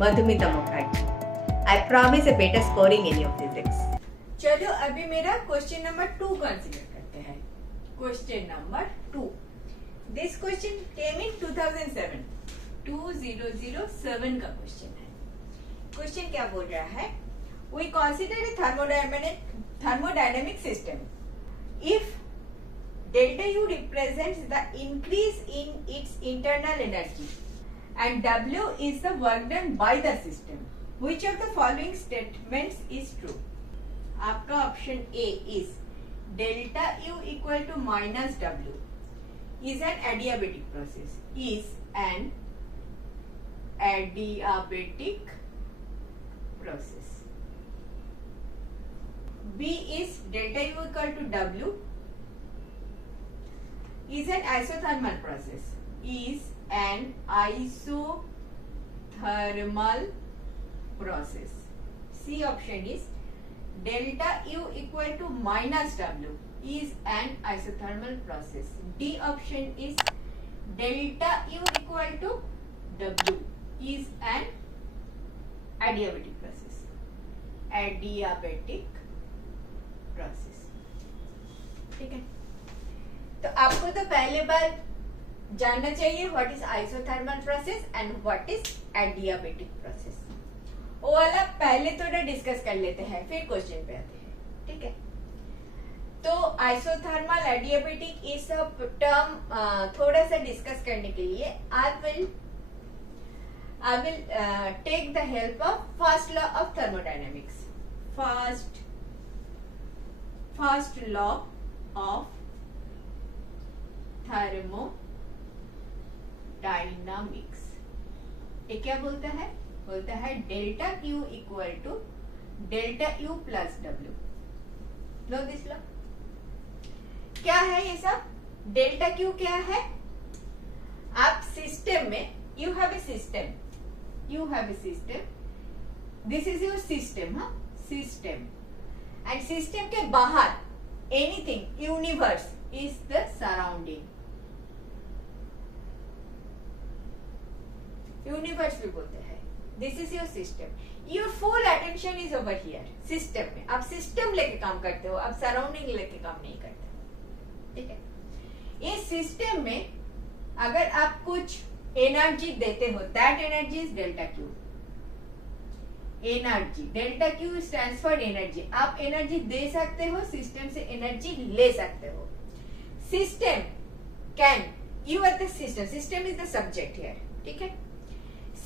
Madhumita Mukherjee. I promise a better scoring in your physics. चलो अभी मेरा question number 2 consider करते हैं. Question number 2. This question came in 2007. 2007 का question है. क्वेश्चन क्या बोल रहा है? We consider a thermodynamic system. If delta U represents the increase in its internal energy and W is the work done by the system, which of the following statements is true? आपका option A is delta U equal to minus W is an adiabatic process. Is an adiabatic process. B is delta U equal to W is an isothermal process. Is an isothermal process. C option is delta U equal to minus W is an isothermal process. D option is delta U equal to W is an adiabatic process. Adiabatic process. ठीक है. तो आपको तो पहले बार जानना चाहिए what is isothermal process and what is adiabatic process. वो वाला पहले थोड़ा डिस्कस कर लेते हैं, फिर क्वेश्चन पे आते हैं. ठीक है. तो आइसोथर्मल एडियाबेटिक ये सब टर्म थोड़ा सा डिस्कस करने के लिए I will take the help of first law of thermodynamics. First law of thermodynamics ये क्या बोलता है? बोलता है delta Q equal to delta U plus W. No this law. क्या है ये सब? डेल्टा क्यू क्या है? आप सिस्टम में you have a system. This is your system. हाँ, सिस्टम. एंड सिस्टम के बाहर anything universe is the surrounding. Universe भी बोलते हैं. This is your system. Your full attention is over here. System में आप सिस्टम लेके काम करते हो, आप सराउंडिंग लेके काम नहीं करते. ठीक है. इस सिस्टम में अगर आप कुछ एनर्जी देते हो, that energy is delta Q. Energy delta Q stands for energy. आप एनर्जी दे सकते हो, सिस्टम से एनर्जी ले सकते हो. System can, you are the system is the subject here. ठीक है.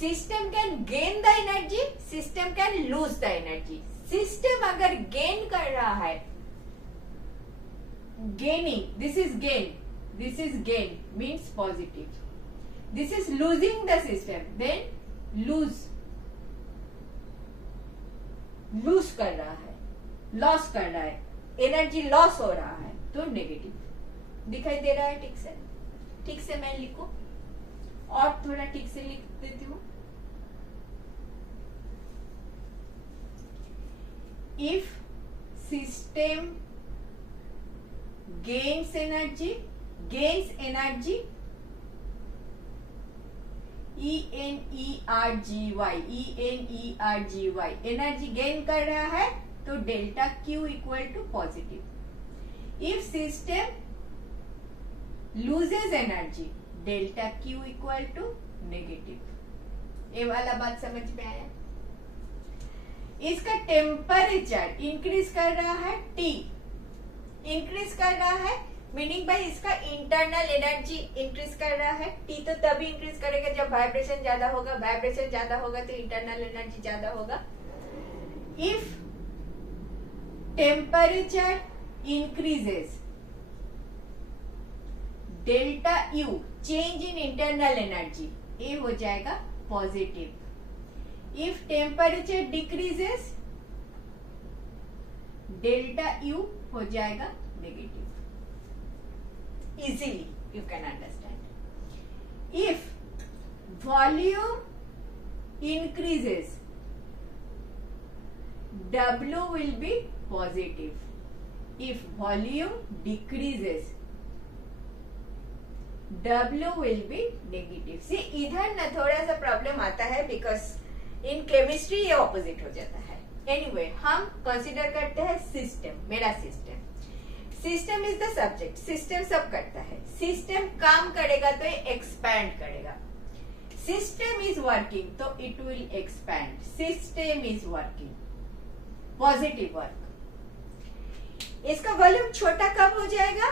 System can gain the energy, system can lose the energy. System अगर गेन कर रहा है, gaining, this is gain means positive. This is losing the system, then lose कर रहा है, loss कर रहा है, एनर्जी लॉस हो रहा है, तो नेगेटिव. दिखाई दे रहा है? ठीक से मैं लिखूं और थोड़ा ठीक से लिख देती हूँ. If system gains energy, energy energy gain कर रहा है तो delta Q equal to positive. If system loses energy, delta Q equal to negative. ये वाला बात समझ में आया? इसका टेम्परेचर इंक्रीज कर रहा है, T इंक्रीज कर रहा है, मीनिंग भाई इसका इंटरनल एनर्जी इंक्रीज कर रहा है. T तो तभी इंक्रीज करेगा जब वाइब्रेशन ज्यादा होगा. वाइब्रेशन ज्यादा होगा तो इंटरनल एनर्जी ज्यादा होगा. If temperature increases, delta U change in internal energy, ये हो जाएगा positive. If temperature decreases, delta U हो जाएगा negative. Easily you can understand. If volume increases, W will be positive. If volume decreases, W will be negative. See, इधर ना थोड़ा सा problem आता है because इन केमिस्ट्री ये ऑपोजिट हो जाता है। एनीवे हम कंसीडर करते हैं सिस्टम, मेरा system. System is the subject, system सब करता है। सिस्टम काम करेगा तो ये एक्सपैंड करेगा। सिस्टम इज वर्किंग तो it will expand. System is working, positive work. इसका वॉल्यूम छोटा कब हो जाएगा?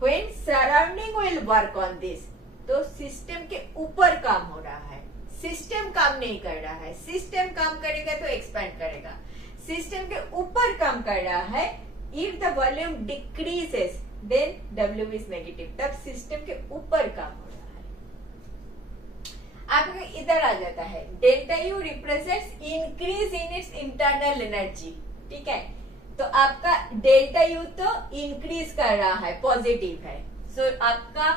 When surrounding will work on this. तो सिस्टम के ऊपर काम हो रहा है, सिस्टम काम नहीं कर रहा है। सिस्टम काम करेगा तो एक्सपैंड करेगा। सिस्टम के ऊपर काम कर रहा है। If the volume decreases then W is negative, तब सिस्टम के ऊपर काम हो रहा है। आपका इधर आ जाता है delta U represents increase in its internal energy. ठीक है, तो आपका डेल्टा यू तो इंक्रीज कर रहा है, पॉजिटिव है। सो आपका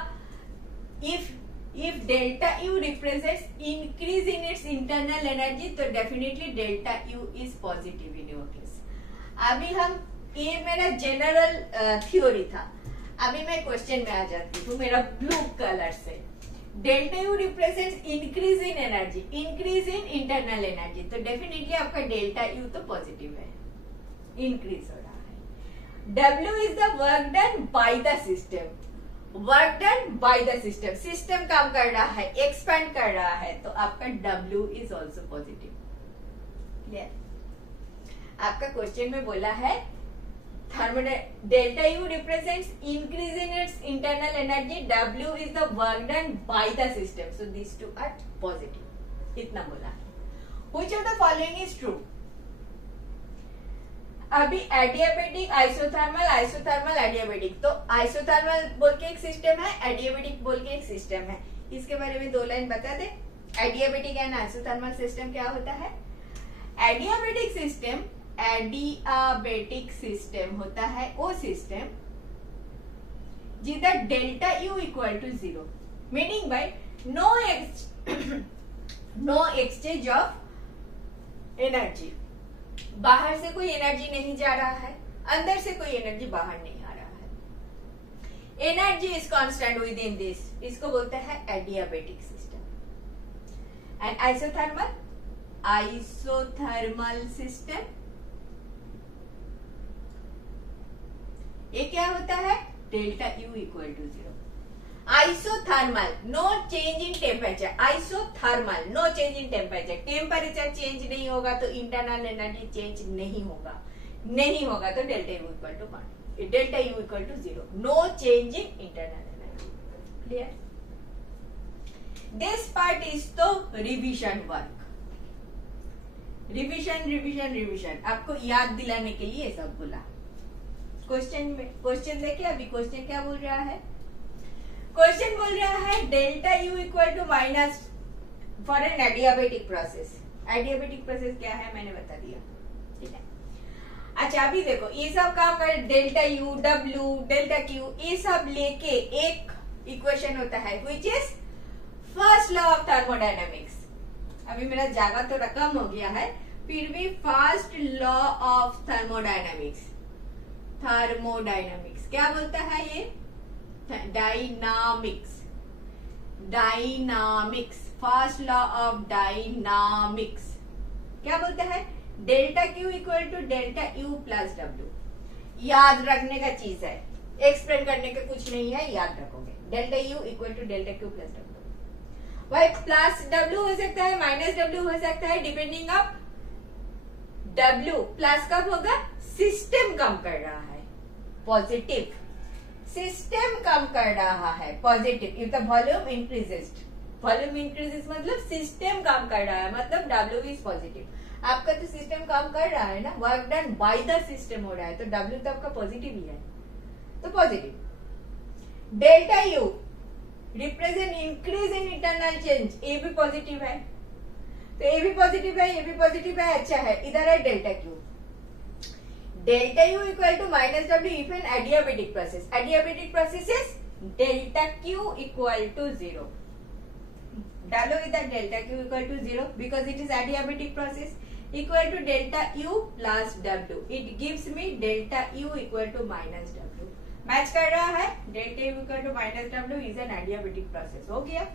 if delta u represents increase in its internal energy तो definitely delta u is positive in your case। अभी हम, ये मेरा जनरल थ्योरी था। अभी मैं क्वेश्चन में आ जाती हूँ मेरा ब्लू कलर से। Delta U represents increase in energy, increase in internal energy, तो डेफिनेटली आपका डेल्टा यू तो पॉजिटिव है, इंक्रीज हो रहा है। W is the work done by the system, work done by the system. System काम कर रहा है, एक्सपैंड कर रहा है, तो आपका W is also positive. Clear? आपका क्वेश्चन में बोला है delta U represents increase in its internal energy, W is the work done by the system, so this two are positive. इतना बोला है। Which of the following is true? अभी adiabatic, isothermal, isothermal, adiabatic, तो isothermal बोल के एक system है, adiabatic बोल के एक सिस्टम है। इसके बारे में 2 लाइन बता दे। एडियाबेटिक एंड आइसोथर्मल सिस्टम क्या होता है? एडियाबेटिक सिस्टम, एडियाबेटिक सिस्टम होता है वो सिस्टम जिधर delta U equal to 0, meaning by no exchange of energy. बाहर से कोई एनर्जी नहीं जा रहा है, अंदर से कोई एनर्जी बाहर नहीं आ रहा है। Energy is constant within this, इसको बोलते हैं adiabatic system. And isothermal, isothermal system, ये क्या होता है? Delta U equal to 0। Isothermal, no change in temperature. Isothermal, no change in temperature. Temperature change नहीं होगा तो इंटरनल एनर्जी चेंज नहीं होगा, नहीं होगा तो delta U equal to 1, delta U equal to 0, no change in internal energy. Clear? This part is तो revision work. Revision revision revision, आपको याद दिलाने के लिए सब बोला। क्वेश्चन देखिए, अभी क्वेश्चन क्या बोल रहा है? क्वेश्चन बोल रहा है delta U equal to minus for an adiabatic process. Adiabatic process क्या है मैंने बता दिया। ठीक है, अच्छा अभी देखो ये सब काम कर, delta U, W, delta Q, ये सब लेके एक इक्वेशन होता है which is first law of thermodynamics. अभी मेरा जागा तो कम हो गया है, फिर भी first law of thermodynamics. Thermodynamics क्या बोलता है? ये dynamics, dynamics, first law of dynamics क्या बोलता है? Delta Q equal to delta U plus W. याद रखने का चीज है, एक्सप्लेन करने का कुछ नहीं है, याद रखोगे। Delta U equal to delta Q plus W. वही प्लस डब्ल्यू हो सकता है, माइनस डब्ल्यू हो सकता है, डिपेंडिंग ऑफ डब्ल्यू। प्लस कब होगा? सिस्टम कम कर रहा है, पॉजिटिव। सिस्टम कम कर रहा है, positive. If the volume increases, volume increases मतलब सिस्टम काम कर रहा है, मतलब डब्ल्यू इज पॉजिटिव। आपका तो सिस्टम काम कर रहा है ना, work done by the system हो रहा है, तो डब्ल्यू तो आपका पॉजिटिव ही है, तो positive. Delta U represent increase in internal change, ये भी पॉजिटिव है, तो ये भी पॉजिटिव है, ये भी पॉजिटिव है। अच्छा है, इधर है delta Q. Delta U equal to minus W if an adiabatic process. Adiabatic process is delta Q equal to 0। डालो इधर delta Q equal to 0 because it is adiabatic process, equal to delta U plus W. It gives me delta U equal to minus W. Match कर रहा है, delta U equal to minus W is an adiabatic process. हो गया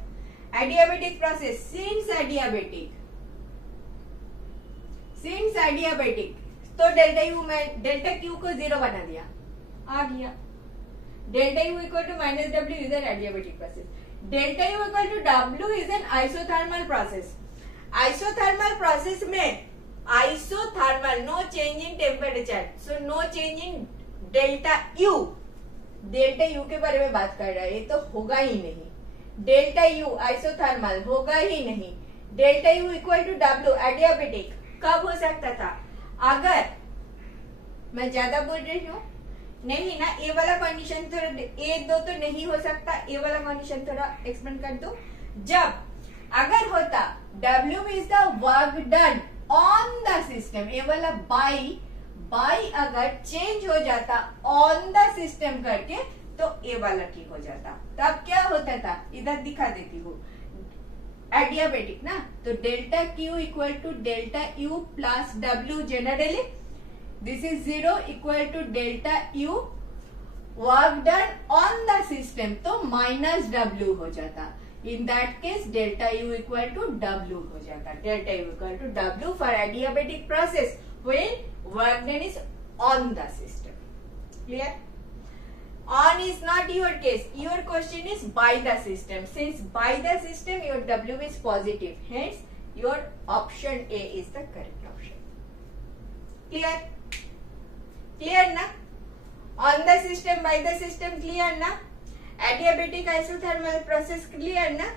adiabatic process. Since adiabatic since adiabatic, तो delta U में delta Q को 0 बना दिया, आ गया। Delta U equal to minus W is an adiabatic process. Delta U equal to W is an isothermal process. Isothermal process में isothermal, no change in temperature, so no change in delta U. Delta U के बारे में बात कर रहा है, ये तो होगा ही नहीं। डेल्टा यू आइसोथर्मल होगा ही नहीं। Delta U equal to W adiabatic कब हो सकता था? अगर मैं ज्यादा बोल रही हूँ नहीं ना, ये वाला कंडीशन थोड़ा, 1 2 तो नहीं हो सकता, ये वाला कंडीशन थोड़ा एक्सप्लेन कर दो। जब अगर होता W is the work done on the system, ये वाला बाई अगर चेंज हो जाता ऑन द सिस्टम करके, तो ये वाला ठीक हो जाता। तब क्या होता था, इधर दिखा देती हूँ, एडियाबेटिक ना, तो delta Q equal to delta U plus W generally, this is 0 equal to delta U work done on the system, तो माइनस डब्ल्यू हो जाता। In that case delta U equal to W हो जाता। Delta U equal to W for adiabatic process when work done is on the system. Clear? On is not your case. Your question is by the system. Since by the system your W is positive, hence your option A is the correct option. Clear? Clear na? On the system, by the system, clear na? Adiabatic isothermal process clear na?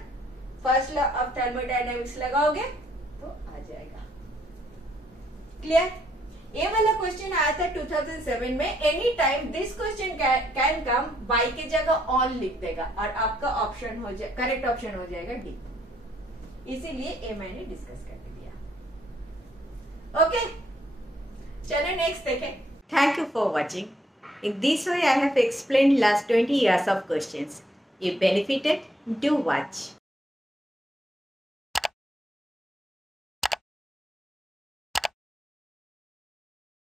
First law of thermodynamics लगाओगे तो आ जाएगा। Clear? ये वाला question आया था 2007 में। Any time this question can come, by की जगह ऑन लिख देगा और आपका ऑप्शन हो जाए, करेक्ट ऑप्शन हो जाएगा डी। इसीलिए ये मैंने डिस्कस करके दिया। ओके, चलो नेक्स्ट देखें। Thank you for watching. In this way, I have explained last 20 years of questions. If benefited, do watch.